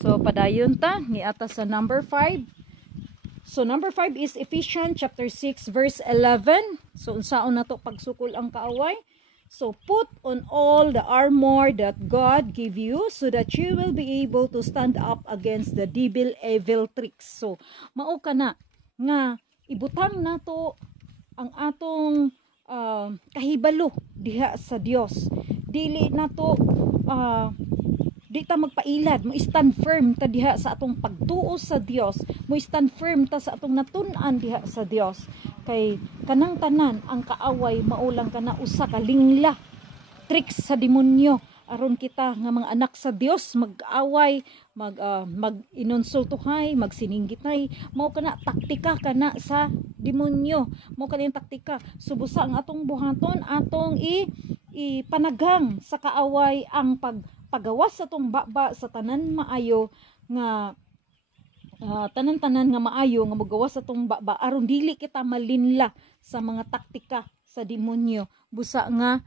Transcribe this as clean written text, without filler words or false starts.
So padayon ta ni ata sa number 5. So number 5 is Ephesians chapter 6 verse 11. So unsaon nato pagsukol ang kaaway? So put on all the armor that God give you so that you will be able to stand up against the devil evil tricks. So mao kana nga ibutang nato ang atong kahibalo diha sa Dios. Dili nato di ta magpailad, mo stand firm ta diha sa atong pagtuo sa Dios, mo stand firm ta sa atong natun-an diha sa Dios. Kay kanang tanan ang kaaway maulang kana usa ka lingla, tricks sa demonyo aron kita nga mga anak sa Dios mag-away, mag-inonsultuhay, magsininggitay, mao kana taktika kana sa demonyo, mao kana yung taktika. Subusa ang atong buhaton, atong ipanagang sa kaaway ang pagawas sa tong baba sa tanan maayo nga tanan-tanan nga maayo nga magawas sa tong baba aron dili kita malinla sa mga taktika sa demonyo. Busa nga